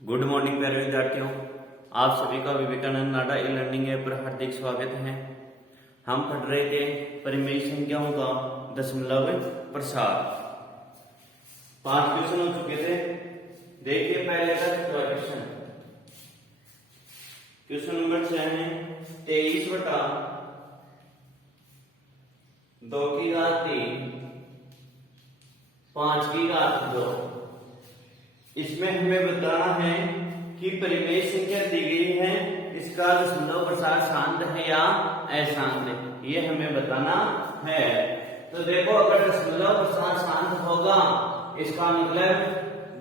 Good morning प्यारे विद्यार्थियों, आप सभी का विवेकानंद नाडा ई लर्निंग ऐप पर हार्दिक स्वागत है। हम पढ़ रहे थे परिमेय संख्याओं का दशमलव प्रसार। 5 क्वेश्चन हो चुके थे। देखिए पहले का क्वेश्चन, क्वेश्चन नंबर 6 है 23 बटा 2 की घात 3 5 की घात 2। इसमें हमें बताना है कि परिमेय संख्या दी गई है, इसका दशमलव प्रसार शांत है या अशांत है, ये हमें बताना है। तो देखो, अगर दशमलव प्रसार शांत होगा इसका मतलब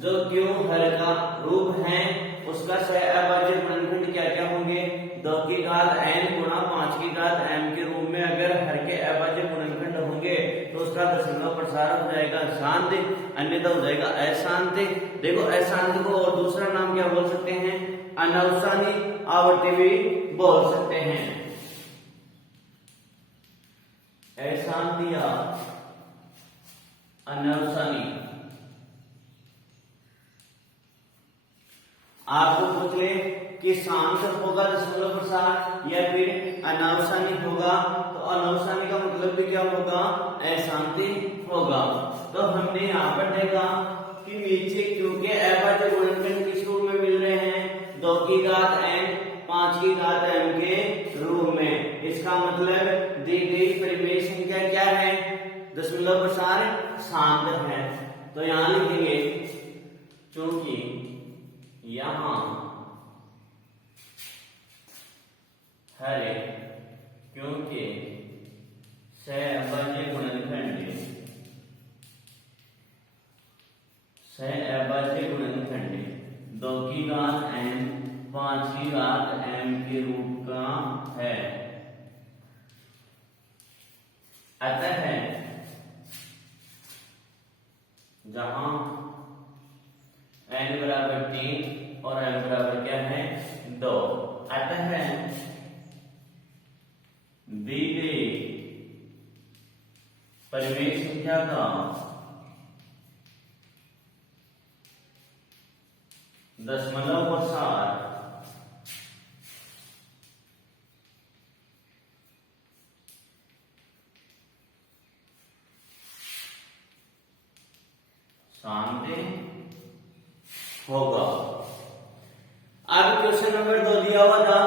जो क्यों हर का रूप है उसका सह अभाज्य गुणनखंड क्या क्या होंगे? 2 की घात n गुणा 5 की घात m के रूप में अगर हर के अभाज्य गुणनखंड होंगे तो उसका दशमलव प्रसार हो जाएगा शांत, अन्यथा हो जाएगा अशांत। देखो, अशांत को और दूसरा नाम क्या बोल सकते हैं? अनवसानी आवर्ती भी बोल सकते हैं। अशांत या अनवसानी। आपको पूछ ले कि शांत होगा दशमलव प्रसार या फिर अनवसानी होगा, तो अनवसानी का मतलब भी क्या होगा? अशांति होगा। तो हमने यहाँ पर देखा कि नीचे क्योंकि अभाज्य गुणनखंड किस रूप में मिल रहे हैं? 2 की घात n 5 की घात m के रूप में। इसका मतलब दी गई परिमेय संख्या क्या है? दशमलव प्रसार शांत है। तो यहाँ लिखेंगे क्योंकि यहाँ हरे क्योंकि सहअभाज्य गुणनखंड 2 की घात n 5 की घात m के रूप का है। अतः जहां n बराबर 3 और m बराबर क्या है? 2, अतः दी गई परिमेय संख्या का दशमलव प्रसार शांत होगा। अब क्वेश्चन नंबर 2 दिया हुआ था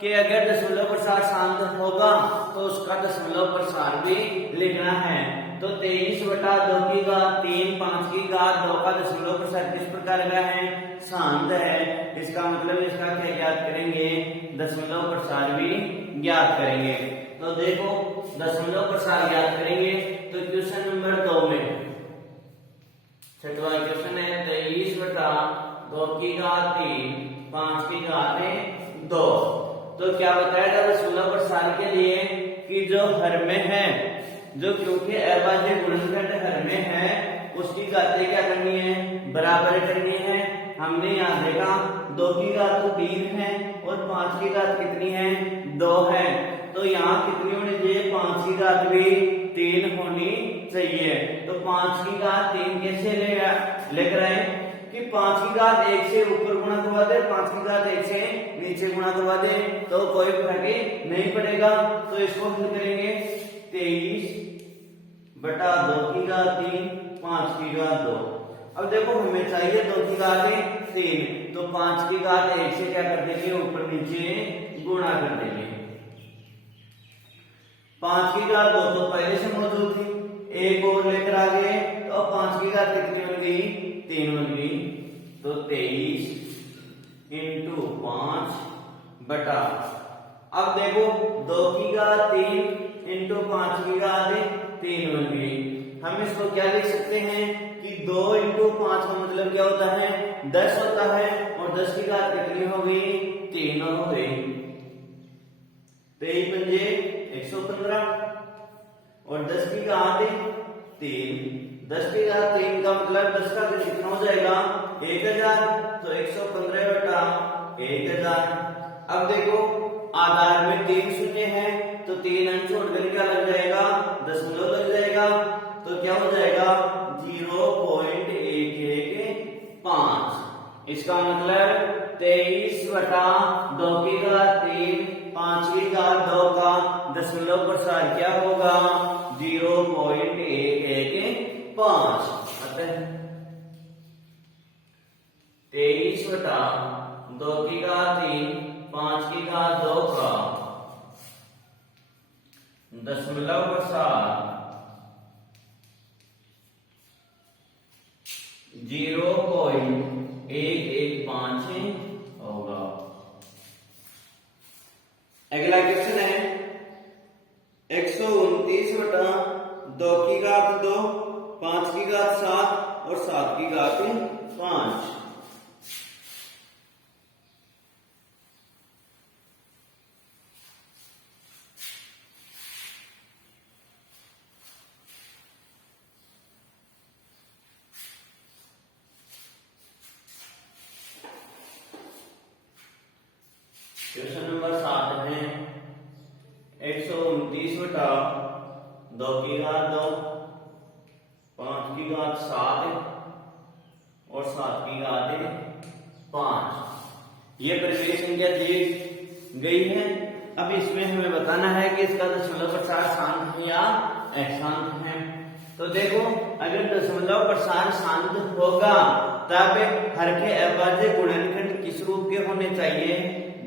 कि अगर दशमलव प्रसार शांत होगा तो उसका दशमलव प्रसार भी लिखना है। तो 23 बटा 2 की घात 3 5 की घात 2 का दशमलव प्रसार किस प्रकार का है? शांत है। इसका मतलब इसका क्या ज्ञात करेंगे? दशमलव प्रसार भी ज्ञात करेंगे। तो देखो, दशमलव प्रसार ज्ञात करेंगे तो क्वेश्चन नंबर 2 में छठवां क्वेश्चन है 23 बटा 2 की घात 3 5 की घात 2। तो क्या बताया था दशमलव प्रसार के लिए कि जो हर में है, जो क्योंकि अभाज्य गुणनखंड हर में है उसकी घातें क्या करनी है? बराबर करनी है। हमने यहाँ देखा 2 की घात तो 3 है और 5 की घात कितनी है? 2 है। तो यहाँ कितनी होनी चाहिए? 5 की घात भी 3 होनी चाहिए। तो 5 की घात 3 कैसे लेकर आए कि 5 की घात 1 से ऊपर गुणा करवा दे, 5 की घात 1 से नीचे गुणा करवा दे, तो कोई फर्क नहीं पड़ेगा। तो इसको हल करेंगे 23 बटा 2 की घात 3 5 की घात 2। अब देखो, हमें चाहिए 2 की घात 3, तो 5 की घात 1 से क्या कर देंगे? ऊपर नीचे गुणा कर देंगे। 5 की घात 2 तो पहले से मौजूद थी, एक और लेकर आ गए तो 5 की घात कितनी बन गई? 3 बन गई। तो 23 इंटू 5 बटा, अब देखो 2 की घात 3 इंटू 5 की घात 3 बन गई। हम इसको क्या लिख सकते हैं कि 2 इंटू 5 का मतलब क्या होता है? 10 होता है, और 10 की घात कितनी हो गई? 3 हो गई। 23 पंजे 115 और 10 की घात 3। 10 की घात 3 का मतलब 10 का कितना हो जाएगा? 1000। तो 115 बटा 1000। अब देखो, आधार में 3 शून्य है तो 3 अंक छोड़कर क्या लग जाएगा? दशमलव लग जाएगा। तो क्या हो जाएगा? 0.115 इसका मतलब 23 बटा 2 की घात 3 5 की घात 2 का दशमलव प्रसार क्या होगा 0.115। अतः 23 बटा 2 की घात 3 5 की घात 2 का दशमलव प्रसार 0.115 होगा। अगला क्वेश्चन है 129 बटा 2 की घात 2 5 की घात 7 और 7 की घात 5। क्वेश्चन नंबर 7 है 129 बटा 2 की घात 2 5 की घात 7 और 7 की घात 5 ये परिमेय संख्या दी गई है। अब इसमें हमें बताना है कि इसका दशमलव प्रसार शांत है या अशांत है। तो देखो अगर दशमलव प्रसार शांत होगा तब हर के अभाज्य गुणनखंड किस रूप के होने चाहिए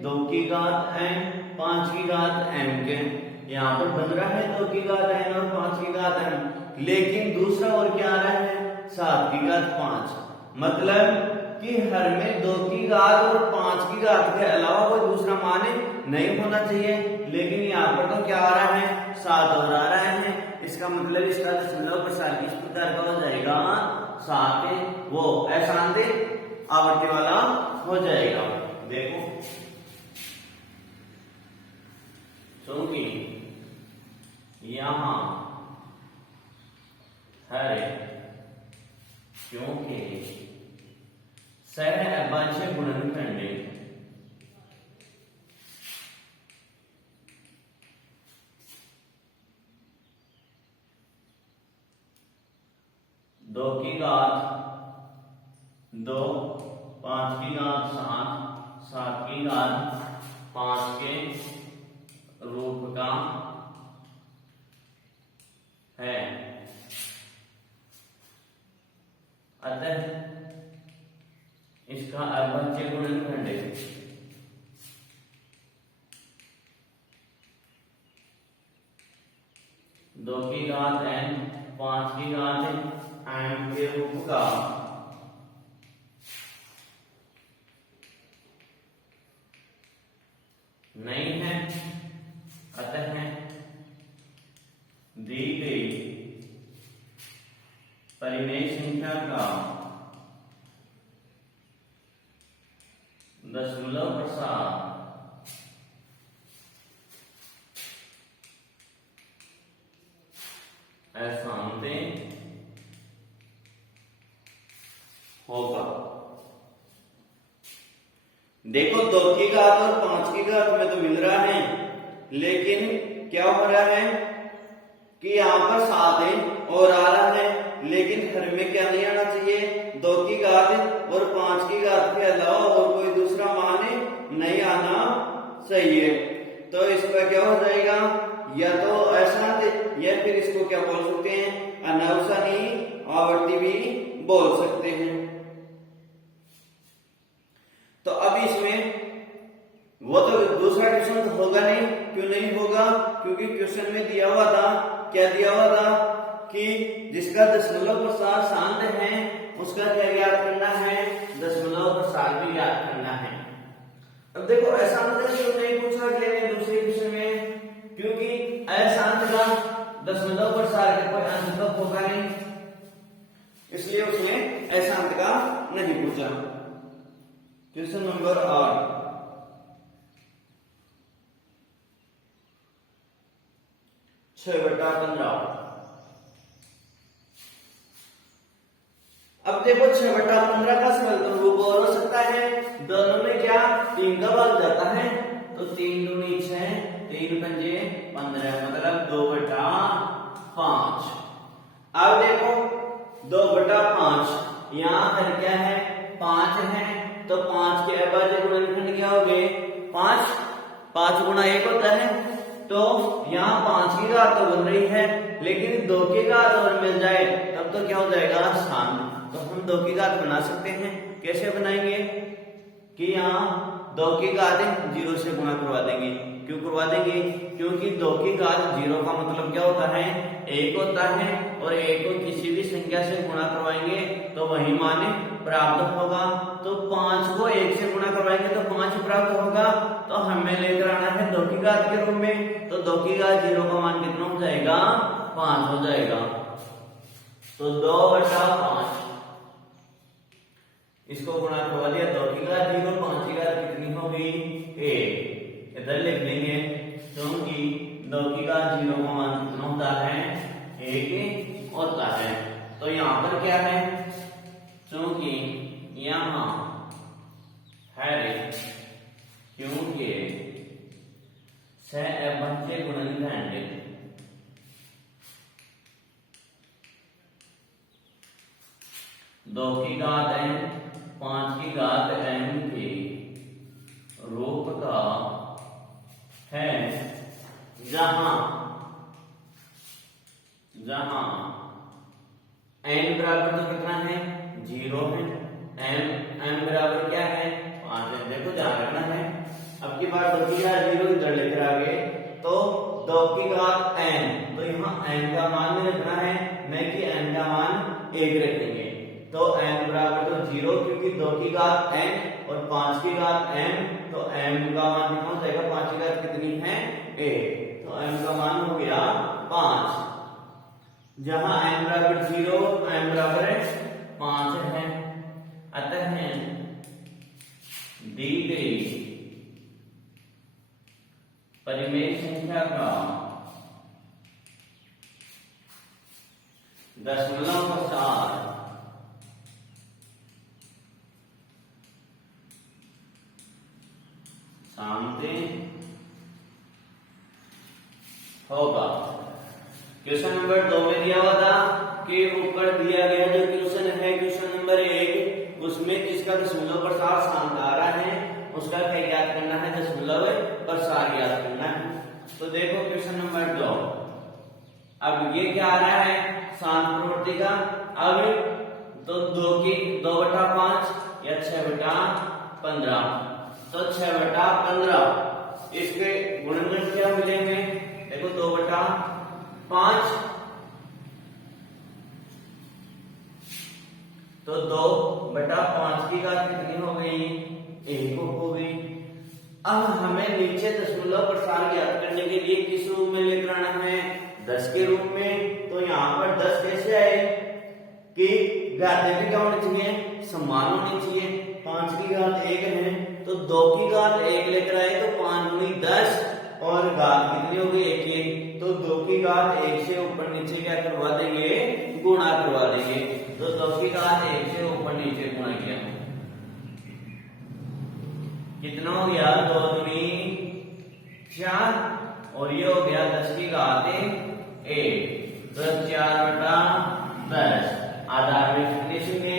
2 की घात n 5 की घात m के। यहाँ पर बन रहा है 2 की घात n और 5 की घात m, लेकिन दूसरा और क्या आ रहा है 7 की घात 5। मतलब कि हर में 2 की घात और 5 की घात के अलावा कोई दूसरा मान नहीं होना चाहिए, लेकिन यहाँ पर तो क्या आ रहा है 7 और आ रहा है। इसका मतलब इसका दशमलव प्रसार किस प्रकार का हो जाएगा 7 वो अशांत आवृत्ति वाला हो जाएगा। देखो क्योंकि यहां है क्योंकि सह अभाज्य गुणनखंड 2 की घात 2 5 की घात 7 7 की घात 5 के रूप का है। अतः इसका अभाज्य गुणनखंड 2 की घात n 5 की घात m के रूप का नहीं है। अतः दी गई परिमेय संख्या का दशमलव प्रसार अशांत होगा। देखो 2 की घात और 5 की घात में तो मिल रहा है, लेकिन क्या हो रहा है कि यहाँ पर 7 और आ रहा है, लेकिन हर में क्या नहीं आना चाहिए 2 की घात और 5 की घात के अलावा और कोई दूसरा मान नहीं आना चाहिए। तो इसका क्या हो जाएगा या तो अशांत या फिर इसको क्या बोल सकते हैं अनावसानी आवृत्ति भी बोल सकते हैं। तो अब इसमें वो तो दूसरा क्वेश्चन तो होगा नहीं, क्यों नहीं होगा क्योंकि क्वेश्चन में दिया हुआ था क्या दिया हुआ था कि जिसका दशमलव प्रसार शांत है उसका क्या याद करना है दशमलव प्रसार भी याद करना है। अब देखो अशांत क्यों नहीं पूछा अगले में दूसरे क्वेश्चन में, क्योंकि अशांत का दशमलव प्रसार का कोई अंत तो होगा नहीं, इसलिए उसने अशांत का नहीं पूछा। Question number 8 6/15। अब देखो 6/15 का सरल रूप और हो सकता है, दोनों में क्या 3 का भाग जाता है, तो 3 दूनी 6 3 पंजे 15 मतलब 2/5। अब देखो 2/5 यहाँ हर क्या है 5 है तो 5 के अभाज्य गुणनखंड क्या हो गए? 5। 5 गुणा 1 होता है, तो यहाँ 5 की घात तो बन रही है, लेकिन 2 की घात और मिल जाए तब तो क्या हो जाएगा? स्थान। तो हम 2 की घात बना सकते हैं। कैसे बनाएंगे कि यहाँ 2 की घात 0 से गुणा करवा देंगे। क्यों करवा देंगे? क्योंकि 2 की घात 0 का मतलब क्या होता है? 1 होता है, और 1 को किसी भी संख्या से गुणा करवाएंगे तो वही मान प्राप्त होगा। तो 5 को 1 से गुणा करवाएंगे तो 5 प्राप्त होगा। तो हमें लेकर आना है 2 की घात के रूप में, तो 2 की घात 0 का मान कितना हो जाएगा? 5 हो जाएगा। तो 2/5 इसको गुणा करवा दिया, 2 की घात 0, 5 की घात कितनी होगी? 1। इधर लिख लेंगे, क्योंकि 2 की घात 0 का मान कितना होता है? 1 होता है। तो यहाँ पर क्या है? क्योंकि यहाँ है, क्योंकि सहअभाज्य गुणनखंड 2 की घात n 5 की घात n के रूप का है, जहां n बराबर तो कितना है? 0 है। m बराबर क्या है? 5 है। देखो ध्यान रखना है, अब की बार 2 की घात 0 इधर लेकर आ गए तो 2 की घात n, तो यहाँ n का मान नहीं रखना है, न कि n का मान 1 रखेंगे। तो n बराबर तो 0, क्योंकि 2 की घात n और 5 की घात m, तो m का मान कितना हो जाएगा? 5 की घात कितनी है? 1। तो m का मान हो गया 5। जहां n बराबर 0, m बराबर 5 है। अतः दी गई परिमेय संख्या का दशमलव प्रसार सामने होगा। क्वेश्चन नंबर 2 में दिया हुआ था कि ऊपर दिया गया जो क्वेश्चन है, क्वेश्चन नंबर 1, उसमें किसका दशमलव प्रसार शांत आ रहा है, उसका क्या याद करना है? दशमलव प्रसार याद करना है। तो देखो क्वेश्चन नंबर 2, अब ये क्या आ रहा है? शांत प्रवृत्ति का। अब तो 2/5 या 6/15, तो 6/15 इसके गुणनखंड क्या मिलेंगे? देखो 2/5, तो 2/5 की घात कितनी हो गई? 1 हो गई। अब हमें नीचे दशमलव प्रसार ज्ञात करने के लिए किस रूप में लेकर आना है? 10 के रूप में। तो यहाँ पर 10 कैसे आए कि घातें भी क्या होनी चाहिए? समान होनी चाहिए। 5 की घात 1 है, तो 2 की घात 1 लेकर आए तो 5 गुणी 10, और घात कितनी होगी? 1। तो 2 की घात 1 से ऊपर नीचे क्या करवा देंगे? गुणा करवा देंगे। तो 2 की घात 1 से ऊपर नीचे गुणा किया, कितना हो गया? 2 दूनी 4, और ये हो गया 10 की घात 1। तो 4/10 आधार में कितने शून्य?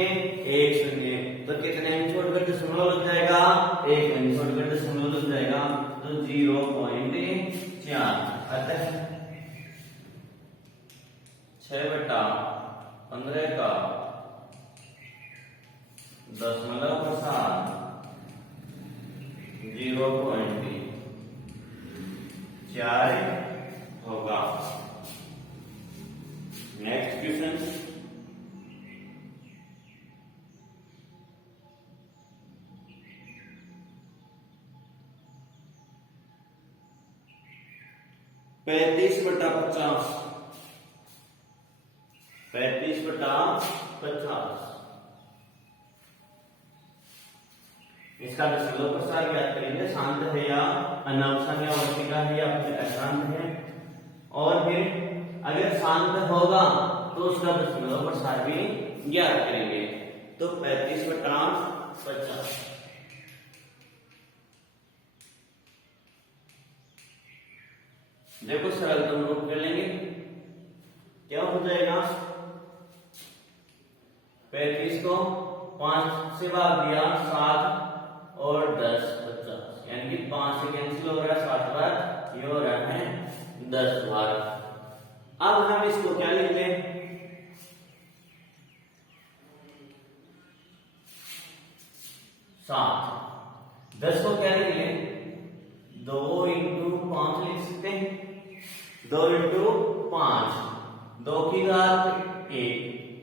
1 शून्य। तो कितने में छोड़कर दशमलव लग जाएगा? 1 में छोड़कर दशमलव लग जाएगा, तो 0.4। अतः 6/15 का दशमलव प्रसार 0.4 होगा। नेक्स्ट क्वेश्चन, पैंतीस बटा 50। इसका दशमलव प्रसार ज्ञात करेंगे, शांत है या अनवसन या वर्तिका है या अशांत है। और फिर अगर शांत होगा तो उसका दशमलव प्रसार भी ज्ञात करेंगे। तो 35/50 देखो सरलतम रूप कर लेंगे, क्या हो जाएगा? 35 को 5 से भाग दिया 7 और 10 50, यानी कि 5 से कैंसिल हो रहा है 7 बार, ये हो रहा है 10 बार। अब हम इसको क्या लिख लें, 7। 10 को क्या लिख लें, 2 इंटू 5 लिख सकते हैं, 2 इंटू 5, 2 की घात 1,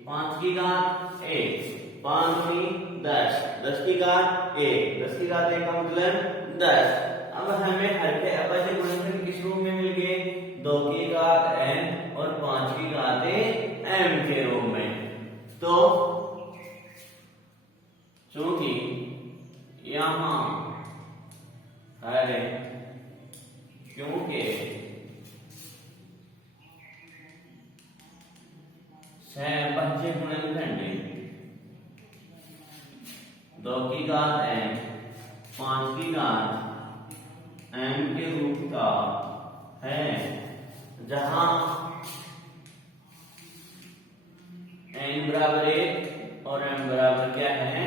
5 की घात 1, 5 दूनी 10, 10 की घात 1, 10 की घात 1 का मतलब 10। अब हमें हर के अभाज्य गुणनखंड किस रूप में मिल गए, 2 की घात n और 5 की घात m के रूप में। तो चूंकि यहां है, क्योंकि सहअभाज्य गुणनखंड 2 की घात n 5 की घात m के रूप का है, जहां n बराबर 1 और m बराबर क्या है,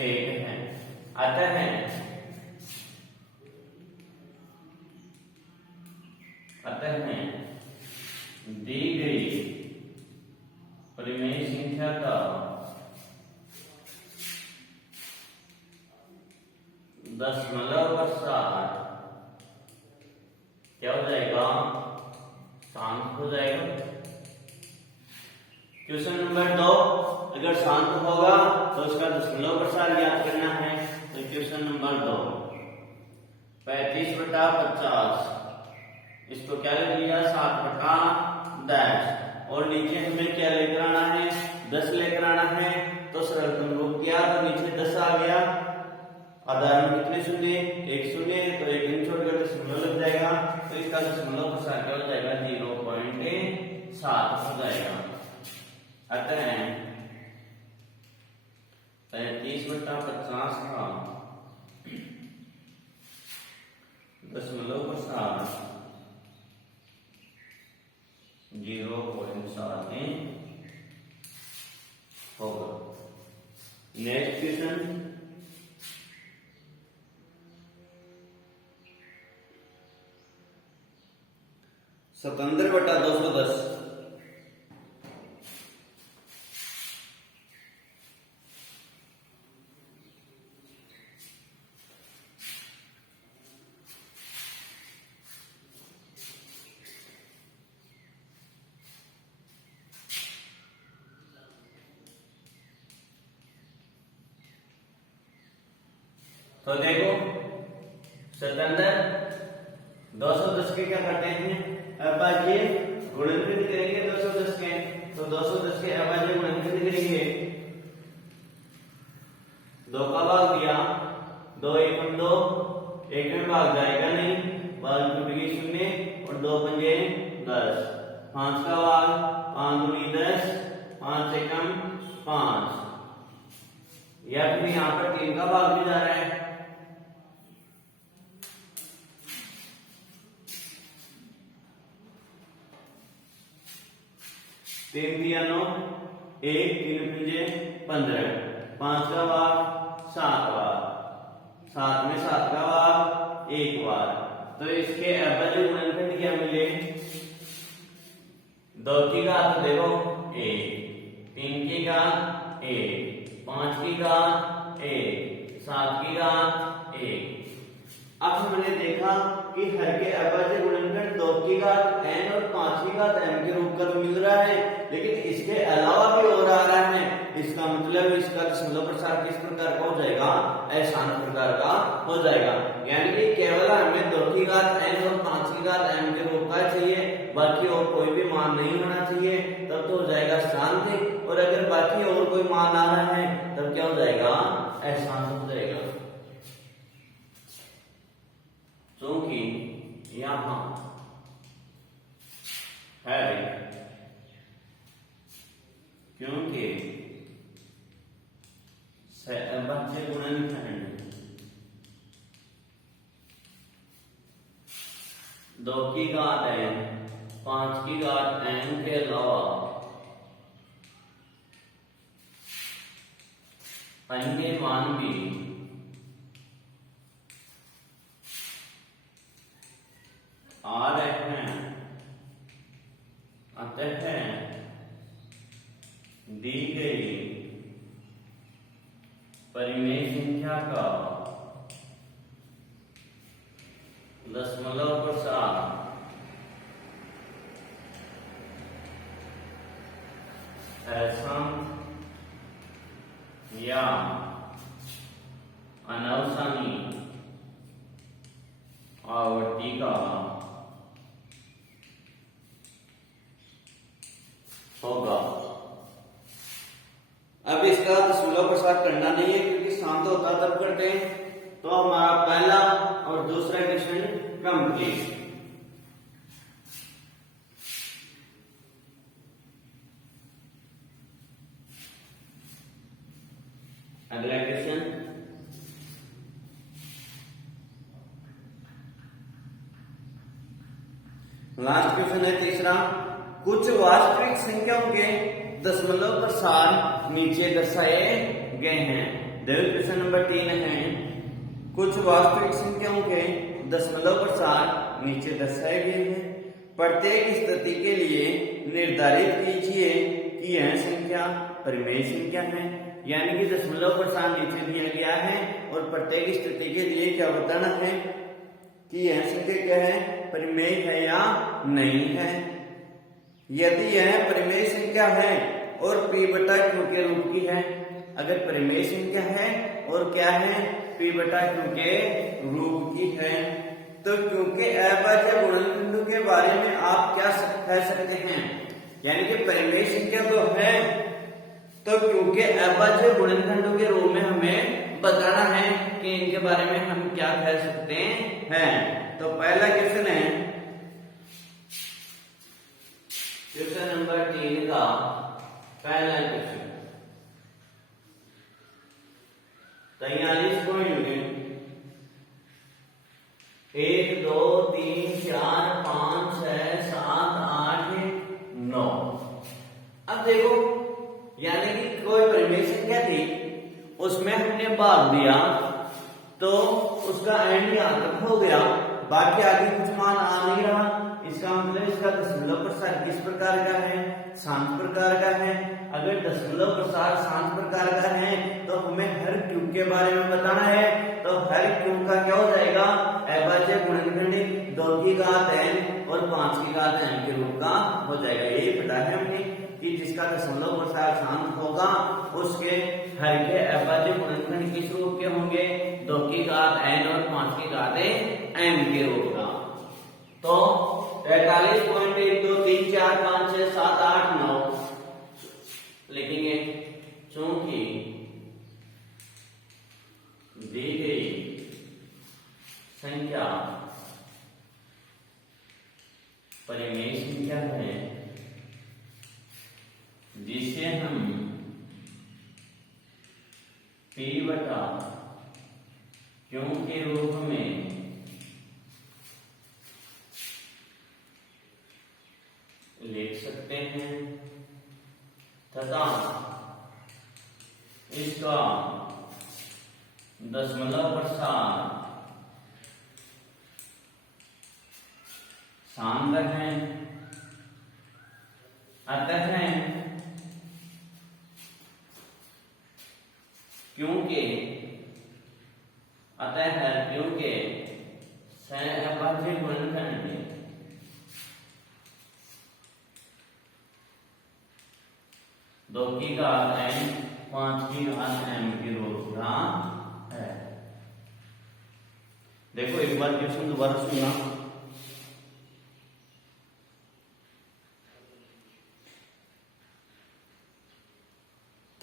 1 है। अतः दी गई परिमेय संख्या का दशमलव और 60 क्या हो जाएगा, शांत हो जाएगा। क्वेश्चन नंबर 2, अगर शांत होगा तो उसका दशमलव प्रसार ज्ञात करना है। तो क्वेश्चन नंबर 2, 35/50, इसको क्या लिख लिया, 7/10, और नीचे हमें क्या लेकर आना है, 10 लेकर आना है। तो सरलतम रूप किया तो नीचे 10 आ गया, आधार में कितने शून्य, 1 शून्य, तो 1 छोड़कर दशमलव लग जाएगा, तो इसका दशमलव प्रसार क्या हो जाएगा, 0.7 हो जाएगा। अतः 35/50 का दशमलव प्रसार 0.7 में होगा। नेक्स्ट क्वेश्चन, 57/210, तो देखो 57 210 के क्या करते हैं, अभाज्य गुणनखंड करेंगे 210 के, तो 210 के अभाज्य गुणनखंड करेंगे, 2 का भाग दिया, 2 1 2, 1 में भाग जाएगा नहीं, भाग टूट गई 0 और 2 पंजे 10, 5 का भाग 5 दूनी 10, 5 एकम 5, या फिर यहाँ पर 3 का भाग भी जा रहा है, 3 दिया 9, 1 3 पंजे 15, 5 का भाग 7 बार, 7 में 7 का भाग 1 बार, तो इसके अभाज्य गुणनखंड क्या मिले, 2 की घात देखो 1, 3 की घात 1, 5 की घात 1, 7 की घात 1। अब हमने देखा कि हर के अभाज्य गुणनखंड 2 की घात n और 5 की घात m के रूप का तो मिल रहा है, लेकिन इसके अलावा भी और आ रहा है। इसका मतलब इसका दशमलव प्रसार किस प्रकार का हो जाएगा, अशांत प्रकार का हो जाएगा, यानी कि केवल हमें 2 की घात n और 5 की घात m के रूप का चाहिए, बाकी और कोई भी मान नहीं होना चाहिए, तब तो हो जाएगा शांत। और अगर बाकी और कोई मान आ रहा है तब क्या हो जाएगा, अशांत हो जाएगा। क्योंकि यहां है, क्योंकि सहअभाज्य गुणनखंड 2 की घात n 5 की घात n के अलावा अन्य मान भी आ रहे हैं, अतः दी गई परिमेय संख्या का दशमलव प्रसार अशांत या अनावसानी आवृत्ति का होगा। अब इसका दशमलव प्रसार करना नहीं है क्योंकि शांत होता तब करते हैं। तो हमारा पहला और दूसरा क्वेश्चन कंप्लीट। अगला क्वेश्चन, लास्ट क्वेश्चन है तीसरा। कुछ वास्तविक संख्याओं के दशमलव प्रसार नीचे दर्शाए गए हैं। देखो क्वेश्चन नंबर 3 है, कुछ वास्तविक संख्याओं के दशमलव प्रसार नीचे दर्शाए गए हैं। प्रत्येक स्थिति के लिए निर्धारित कीजिए कि यह संख्या परिमेय संख्या है। यानी कि दशमलव प्रसार नीचे दिया गया है और प्रत्येक स्थिति के लिए क्या बताना है कि यह संख्या क्या है, परिमेय है या नहीं है। यदि यह परिमेय संख्या है और p बटा q के रूप की है, अगर परिमेय संख्या है और क्या है, p बटा q के रूप की है, तो क्योंकि अभाज्य गुणनखंडों के बारे में आप क्या कह सकते हैं, यानी कि परिमेय संख्या तो है, तो क्योंकि अभाज्य गुणनखंडों के रूप में हमें बताना है कि इनके बारे में हम क्या कह सकते हैं। तो पहला क्वेश्चन है, क्वेश्चन नंबर 3 का पहला क्वेश्चन 43 पॉइंट 1 2 3 4 5 6 7 8 9। अब देखो, यानी कि कोई परिमेय संख्या थी, उसमें हमने भाग दिया तो उसका एंड यहां तक हो गया, बाकी आगे कुछ मान आ नहीं रहा। इसका मतलब इसका दशमलव प्रसार किस प्रकार का है, शांत प्रकार का है। अगर दशमलव प्रसार शांत प्रकार का है तो हमें हर क्यू के बारे में बताना है। तो हर क्यू का क्या हो जाएगा, अभाज्य गुणनखंड 2 की घात n और 5 की घात n के रूप का हो जाएगा। यही पता है हमने कि जिसका दशमलव प्रसार शांत होगा उसके हर के अभाज्य गुणनखंड किस रूप के होंगे, 2 की घात n और 5 की घात m के रूप का। तो 43 पॉइंट 1 2 3 4 5 6 7 8 9 लिखेंगे, चूंकि दी गई संख्या परिमेय संख्या है जिसे हम p बटा q के रूप में लिख सकते हैं तथा इसका दशमलव प्रसार शांत है, अतः क्योंकि सहअभाज्य गुणनखंड में 2 की घात n 5 की घात m के रूप का है। देखो एक बार क्वेश्चन दोबारा सुनना।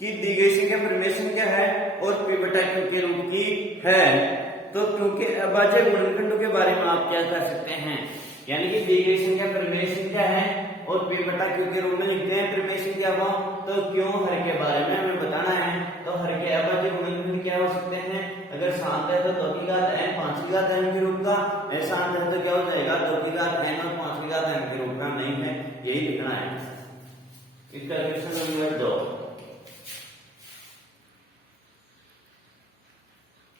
कि दी गई संख्या परिमेय संख्या है और p बटा q के रूप की है, तो क्योंकि अभाज्य गुणनखंडों के बारे में आप क्या कर सकते हैं, यानी कि दी गई संख्या परिमेय संख्या है और p बटा q के रूप में लिखते हैं परिमेय संख्या को, तो क्यों हर के बारे में हमें बताना है। तो हर के अभाज्य गुणनखंड क्या हो सकते हैं, अगर शांत है तो 2 की घात n 5 की घात m के रूप का, अशांत है तो क्या हो जाएगा 2 की घात n और 5 की घात m के रूप का नहीं है, यही लिखना है। इसका क्वेश्चन नंबर 2,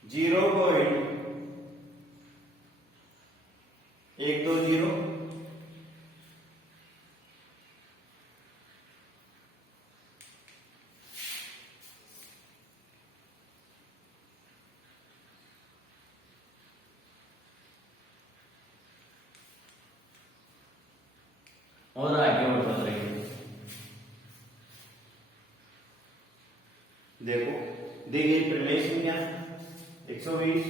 0.120 और आगे बढ़ रही है। देखो दी गई प्रमेय संख्या 120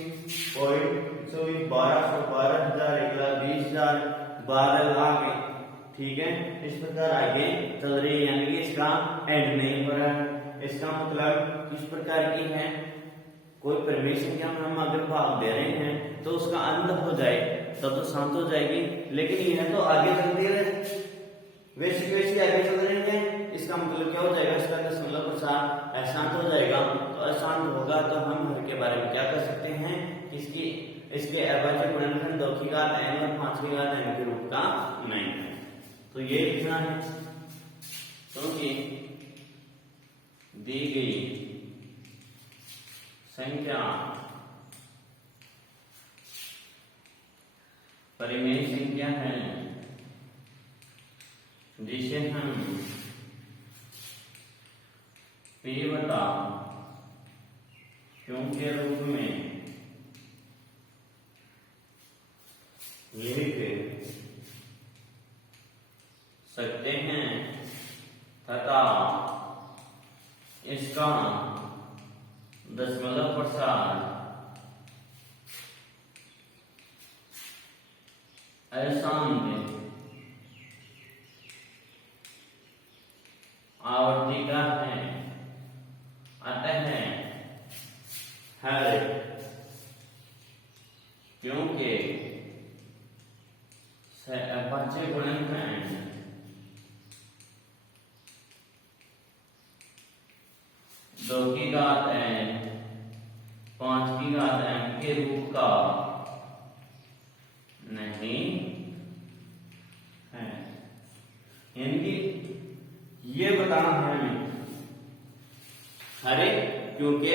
पॉइंट 120 1200 12,000 1,20,000 12,00,000 ठीक है। इस प्रकार आगे चल रही है, यानी कि इसका एंड नहीं हो रहा है। इसका मतलब किस प्रकार की है, कोई प्रमेय संख्या में हम अगर भाग दे रहे हैं तो उसका अंत हो जाए तब तो शांत हो जाएगी, लेकिन यह तो आगे चलती है, वैसे वैसे आगे चल रहे हैं। इसका मतलब क्या हो जाएगा, इसका दशमलव प्रसार अशांत हो जाएगा। तो अशांत होगा तो हम हर के बारे में क्या कर सकते हैं, इसके अभाज्य गुणनखंड 2 की घात n और 5 की घात n के रूप का नहीं है। तो ये लिखना है, क्योंकि दी गई संख्या परिमेय संख्या है जिसे हम P बटा Q के रूप में लिख सकते हैं तथा इसका दशमलव प्रसार अशांत आवर्ती का है। अतः हर क्योंकि अभाज्य गुणनखंड 2 की घात n 5 की घात m के रूप का नहीं है। यानी ये बताना है हमें हर एक क्योंकि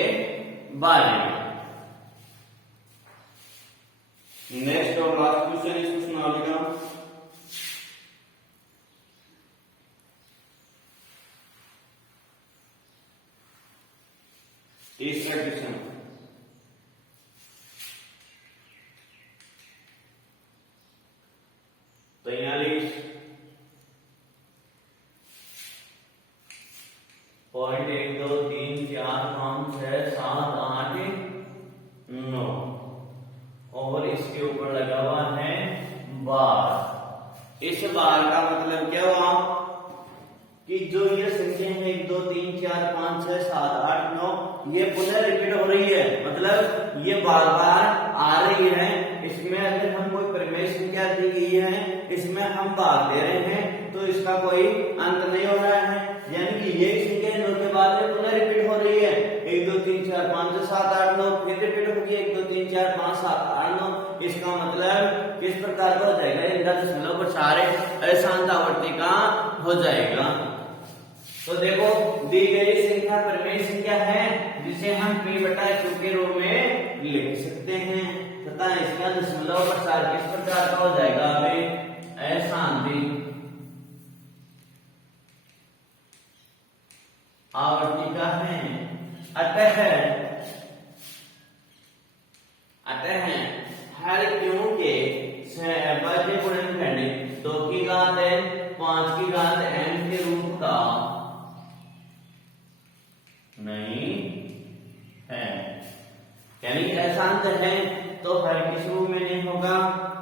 बारे में। नेक्स्ट और लास्ट क्वेश्चन इसको सुना लेगा। तीसरा क्वेश्चन, तैयारी 1 2 3 4 5 6 7 8 9 और इसके ऊपर लगा हुआ है बार। इस बार का मतलब क्या हुआ कि जो ये संख्या है 1 2 3 4 5 6 7 8 9 ये पुनः रिपीट हो रही है, मतलब ये बार बार आ रही है। इसमें अगर हम कोई प्रमेय संख्या दी गई है, इसमें हम भाग दे रहे हैं तो इसका कोई अंत नहीं हो रहा है, यानी कि ये संख्या 9 के बाद में पुनः रिपीट हो रही है। 1 2 3 4 5 6 7 8 9 फिर रिपीट होगी 1 2 3 4 5 7 8 9। इसका मतलब किस प्रकार का हो जाएगा, इनका दशमलव प्रसार अशांत आवर्ती का हो जाएगा। तो देखो दी गई संख्या प्रमेय संख्या है जिसे हम P बटा Q के रूप में लिख सकते हैं तथा इसका दशमलव प्रसार किस प्रकार का हो जाएगा, हमें अशांति आवर्ती का है। अतः हर क्यों के अभाज्य गुणनखंड 2 की घात n 5 की घात m के रूप का नहीं है, यानी अशांत है तो हर किस रूप में नहीं होगा,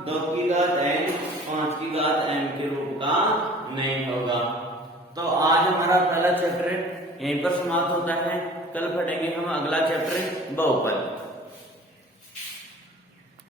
2 की घात n 5 की घात m के रूप का नहीं होगा। तो आज हमारा पहला चैप्टर यहीं पर समाप्त होता है। कल पढ़ेंगे हम अगला चैप्टर बहुपद।